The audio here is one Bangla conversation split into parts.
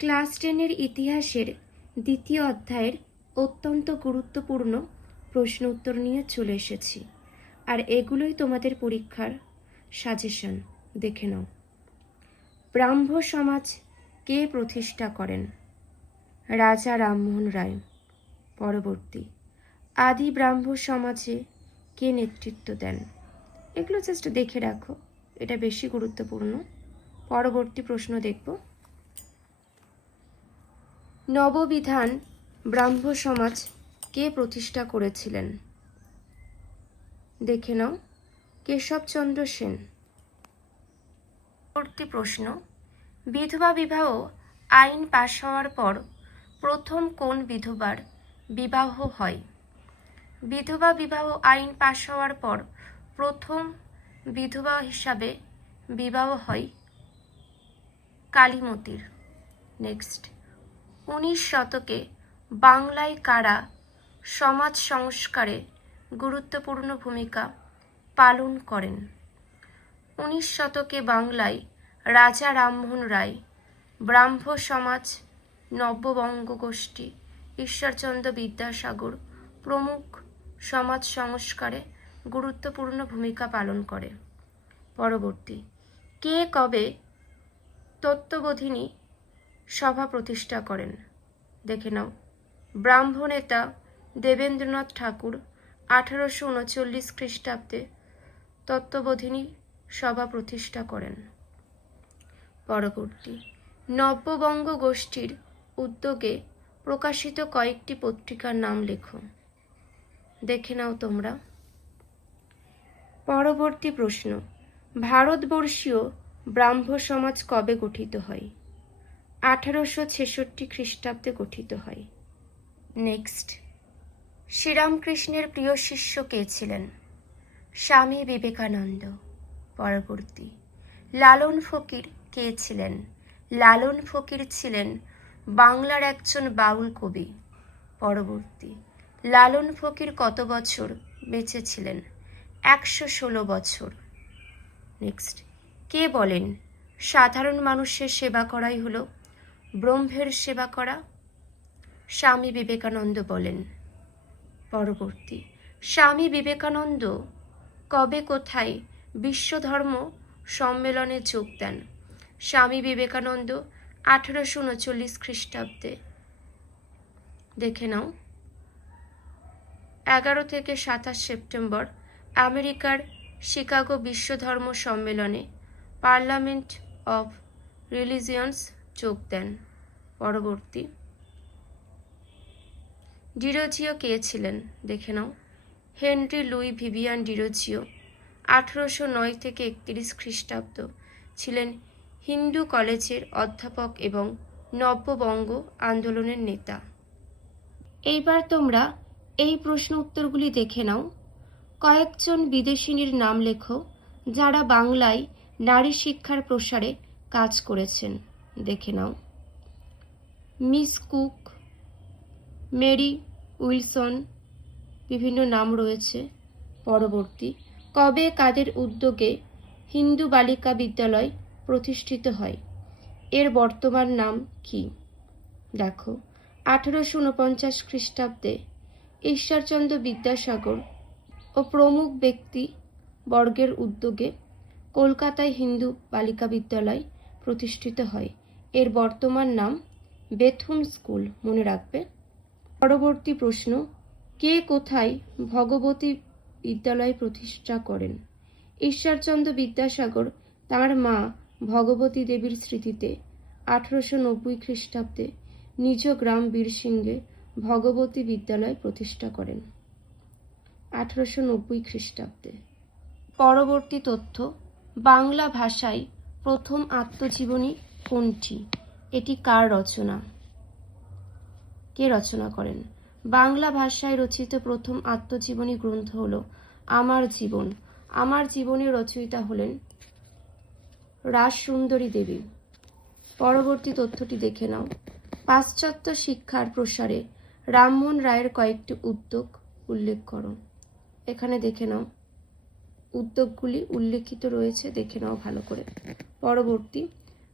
ক্লাস 10-এর ইতিহাসের দ্বিতীয় অধ্যায়ের অত্যন্ত গুরুত্বপূর্ণ প্রশ্ন উত্তর নিয়ে চলে এসেছি। আর এগুলোই তোমাদের পরীক্ষার সাজেশন। দেখে নাও। ব্রাহ্ম সমাজ কে প্রতিষ্ঠা করেন? রাজা রামমোহন রায়। পরবর্তী, আদি ব্রাহ্ম সমাজে কে নেতৃত্ব দেন? এগুলো জাস্ট দেখে রাখো, এটা বেশি গুরুত্বপূর্ণ। পরবর্তী প্রশ্ন দেখব, নববিধান ব্রাহ্ম সমাজ কে প্রতিষ্ঠা করেছিলেন? দেখে নাও, কেশবচন্দ্র সেন। পরবর্তী প্রশ্ন, বিধবা বিবাহ আইন পাশ হওয়ার পর প্রথম কোন বিধবার বিবাহ হয়? বিধবা বিবাহ আইন পাশ হওয়ার পর প্রথম বিধবা হিসাবে বিবাহ হয় কালীমতির। নেক্সট, 19 শতকে বাংলায় কারা সমাজ সংস্কারে গুরুত্বপূর্ণ ভূমিকা পালন করেন? 19 শতকে বাংলায় রাজা রামমোহন রায়, ব্রাহ্ম সমাজ, নব্যবঙ্গ গোষ্ঠী, ঈশ্বরচন্দ্র বিদ্যাসাগর প্রমুখ সমাজ সংস্কারে গুরুত্বপূর্ণ ভূমিকা পালন করে। পরবর্তী, কে কবে তত্ত্ববোধিনী সভা প্রতিষ্ঠা করেন? দেখে নাও, ব্রাহ্ম নেতা দেবেন্দ্রনাথ ঠাকুর 1839 খ্রিস্টাব্দে তত্ত্ববোধিনী সভা প্রতিষ্ঠা করেন। পরবর্তী, নব্যবঙ্গ গোষ্ঠীর উদ্যোগে প্রকাশিত কয়েকটি পত্রিকার নাম লেখো। দেখে নাও তোমরা। পরবর্তী প্রশ্ন, ভারতবর্ষীয় ব্রাহ্ম সমাজ কবে গঠিত হয়? 1866 খ্রিস্টাব্দে গঠিত হয়। নেক্সট, শ্রীরামকৃষ্ণের প্রিয় শিষ্য কে ছিলেন? স্বামী বিবেকানন্দ। পরবর্তী, লালন ফকির কে ছিলেন? লালন ফকির ছিলেন বাংলার একজন বাউল কবি। পরবর্তী, লালন ফকির কত বছর বেঁচে ছিলেন? 116 বছর। নেক্সট, কে বলেন সাধারণ মানুষের সেবা করাই হলো ব্রহ্মের সেবা করা? স্বামী বিবেকানন্দ বলেন। পরবর্তী, স্বামী বিবেকানন্দ কবে কোথায় বিশ্বধর্ম সম্মেলনে যোগ দেন? স্বামী বিবেকানন্দ 1839 খ্রিস্টাব্দে। দেখে নাও, 11 থেকে 27 সেপ্টেম্বর আমেরিকার শিকাগো বিশ্বধর্ম সম্মেলনে পার্লামেন্ট অফ রিলিজিয়ন্স যোগ দেন। পরবর্তী, ডিরোজিও কে ছিলেন? দেখে নাও, হেনরি লুই ভিভিয়ান ডিরোজিও 1809 থেকে 31 খ্রিস্টাব্দ ছিলেন হিন্দু কলেজের অধ্যাপক এবং নব্যবঙ্গ আন্দোলনের নেতা। এইবার তোমরা এই প্রশ্ন উত্তরগুলি দেখে নাও। কয়েকজন বিদেশিনীর নাম লেখো যারা বাংলায় নারী শিক্ষার প্রসারে কাজ করেছেন। দেখে নাও, মিস কুক, মেরি উইলসন, বিভিন্ন নাম রয়েছে। পরবর্তী, কবে কাদের উদ্যোগে হিন্দু বালিকা বিদ্যালয় প্রতিষ্ঠিত হয়? এর বর্তমান নাম কি? দেখো, 1849 খ্রিস্টাব্দে ঈশ্বরচন্দ্র বিদ্যাসাগর ও প্রমুখ ব্যক্তি বর্গের উদ্যোগে কলকাতায় হিন্দু বালিকা বিদ্যালয় প্রতিষ্ঠিত হয়। এর বর্তমান নাম বেথুন স্কুল, মনে রাখবে। পরবর্তী প্রশ্ন, কে কোথায় ভগবতী বিদ্যালয় প্রতিষ্ঠা করেন? ঈশ্বরচন্দ্র বিদ্যাসাগর তাঁর মা ভগবতী দেবীর স্মৃতিতে 1890 খ্রিস্টাব্দে নিজ গ্রাম বীরসিংহে ভগবতী বিদ্যালয় প্রতিষ্ঠা করেন। 1890 খ্রিস্টাব্দে। পরবর্তী তথ্য, বাংলা ভাষায় প্রথম আত্মজীবনী কোনটি? এটি কার রচনা? কে রচনা করেন? বাংলা ভাষায় রচিত প্রথম আত্মজীবনী গ্রন্থ হল আমার জীবন। আমার জীবনের রচয়িতা হলেন রাসসুন্দরী দেবী। পরবর্তী তথ্যটি দেখে নাও, পাশ্চাত্য শিক্ষার প্রসারে রামমোহন রায়ের কয়েকটি উদ্যোগ উল্লেখ করো। এখানে দেখে নাও, উদ্যোগগুলি উল্লেখিত রয়েছে, দেখে নাও ভালো করে। পরবর্তী,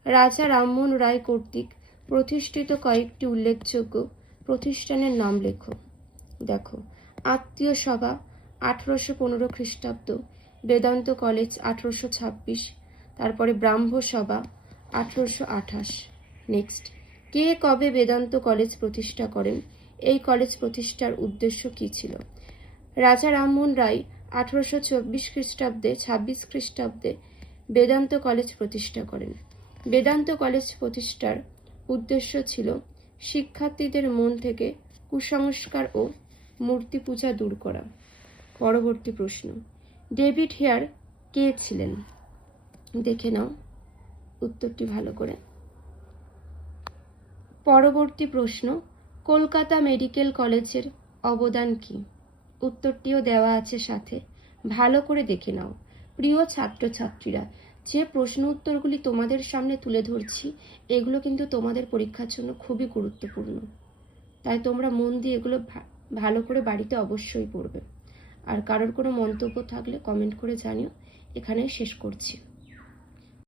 রাজা রামমোহন রায় কর্তৃক প্রতিষ্ঠিত কয়েকটি উল্লেখযোগ্য প্রতিষ্ঠানের নাম লেখো। দেখো, আত্মীয় সভা 1815 খ্রিস্টাব্দ, বেদান্ত কলেজ 1826, তারপরে ব্রাহ্ম সভা 1828। নেক্সট, কে কবে বেদান্ত কলেজ প্রতিষ্ঠা করেন? এই কলেজ প্রতিষ্ঠার উদ্দেশ্য কী ছিল? রাজা রামমোহন রায় 1824 খ্রিস্টাব্দে 26 খ্রিস্টাব্দে বেদান্ত কলেজ প্রতিষ্ঠা করেন। বেদান্ত কলেজ প্রতিষ্ঠার উদ্দেশ্য ছিল শিক্ষার্থীদের মন থেকে কুসংস্কার ও মূর্তি পূজা দূর করা। পরবর্তী প্রশ্ন, ডেভিড হেয়ার কে ছিলেন? দেখে নাও উত্তরটি ভালো করে। পরবর্তী প্রশ্ন, কলকাতা মেডিকেল কলেজের অবদান কি? উত্তরটিও দেওয়া আছে সাথে, ভালো করে দেখে নাও। প্রিয় ছাত্রছাত্রীরা, যে প্রশ্ন উত্তরগুলি তোমাদের সামনে তুলে ধরছি এগুলো কিন্তু তোমাদের পরীক্ষার জন্য খুবই গুরুত্বপূর্ণ, তাই তোমরা মন দিয়ে এগুলো ভালো করে বাড়িতে অবশ্যই পড়বে। আর কারোর কোনো মন্তব্য থাকলে কমেন্ট করে জানিও। এখানেই শেষ করছি।